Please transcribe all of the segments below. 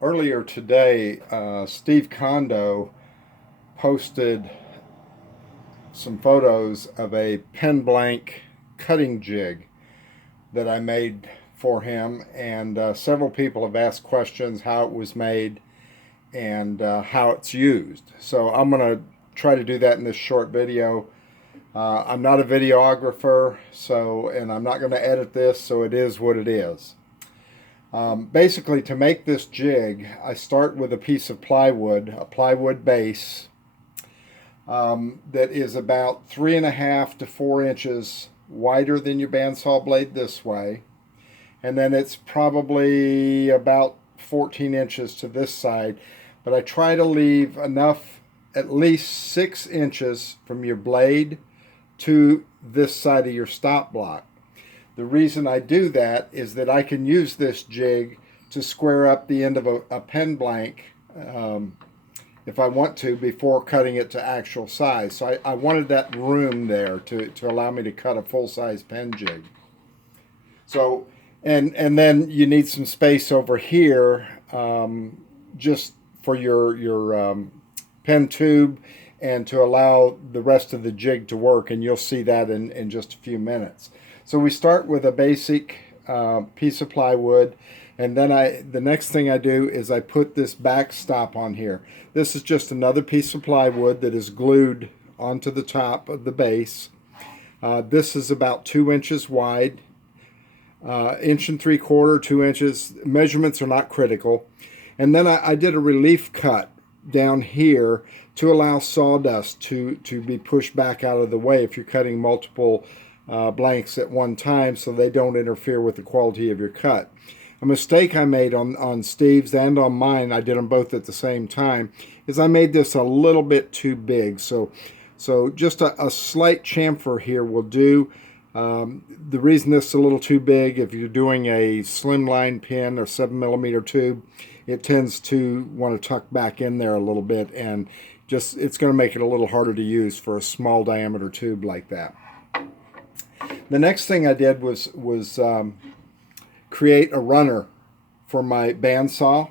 Earlier today, Steve Kondo posted some photos of a pen blank cutting jig that I made for him, and several people have asked questions how it was made and how it's used. So I'm going to try to do that in this short video. I'm not a videographer, and I'm not going to edit this, so it is what it is. Basically, to make this jig, I start with a piece of plywood, a plywood base that is about 3.5 to 4 inches wider than your bandsaw blade this way, and then it's probably about 14 inches to this side, but I try to leave enough, at least 6 inches from your blade to this side of your stop block. The reason I do that is that I can use this jig to square up the end of a pen blank if I want to before cutting it to actual size. So I wanted that room there to allow me to cut a full-size pen jig. So and then you need some space over here just for your pen tube and to allow the rest of the jig to work, and you'll see that in just a few minutes. So we start with a basic piece of plywood, and then the next thing I do is I put this backstop on here. This is just another piece of plywood that is glued onto the top of the base. This is about 2 inches wide, 1.75 inches, 2 inches. Measurements are not critical. And then I did a relief cut down here to allow sawdust to be pushed back out of the way if you're cutting multiple blanks at one time, so they don't interfere with the quality of your cut. A mistake I made on Steve's and on mine, I did them both at the same time, is I made this a little bit too big. So just a slight chamfer here will do. The reason this is a little too big, if you're doing a slimline pin or 7mm tube, it tends to want to tuck back in there a little bit, and it's going to make it a little harder to use for a small diameter tube like that. The next thing I did was create a runner for my bandsaw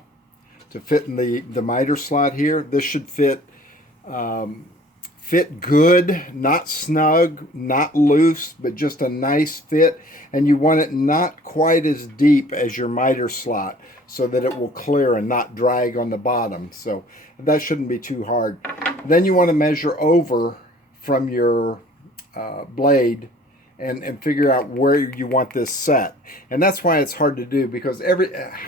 to fit in the miter slot here. This should fit good, not snug, not loose, but just a nice fit. And you want it not quite as deep as your miter slot so that it will clear and not drag on the bottom. So that shouldn't be too hard. Then you want to measure over from your blade and figure out where you want this set. And that's why it's hard to do, because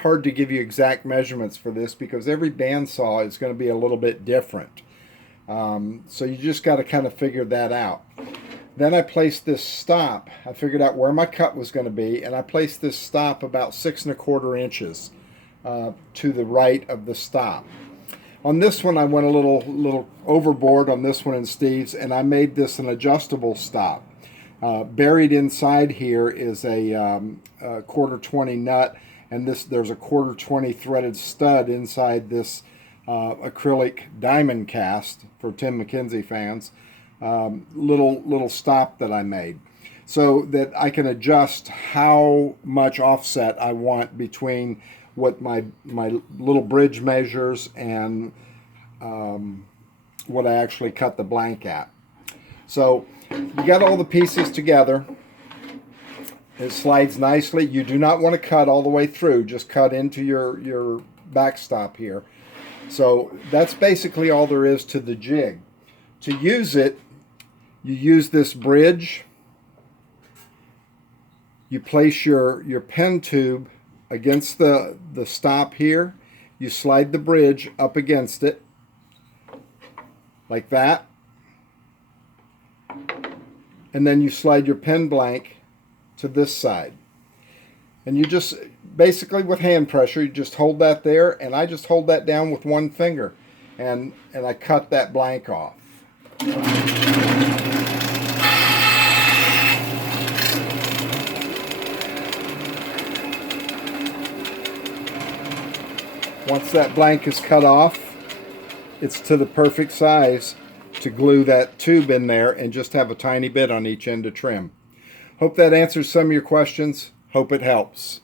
hard to give you exact measurements for this, because every bandsaw is going to be a little bit different. So you just got to kind of figure that out. Then I placed this stop. I figured out where my cut was going to be, and I placed this stop about 6.25 inches to the right of the stop. On this one, I went a little overboard on this one in Steve's, and I made this an adjustable stop. Buried inside here is a 1/4-20 nut, and there's a 1/4-20 threaded stud inside this acrylic diamond cast for Tim McKenzie fans. Little stop that I made, so that I can adjust how much offset I want between what my little bridge measures and what I actually cut the blank at. So you got all the pieces together. It slides nicely. You do not want to cut all the way through. Just cut into your backstop here. So that's basically all there is to the jig. To use it, you use this bridge. You place your pen tube against the stop here. You slide the bridge up against it like that. And then you slide your pen blank to this side. And you just, basically with hand pressure, you just hold that there, and I just hold that down with one finger. And I cut that blank off. Once that blank is cut off, it's to the perfect size to glue that tube in there and just have a tiny bit on each end to trim. Hope that answers some of your questions. Hope it helps.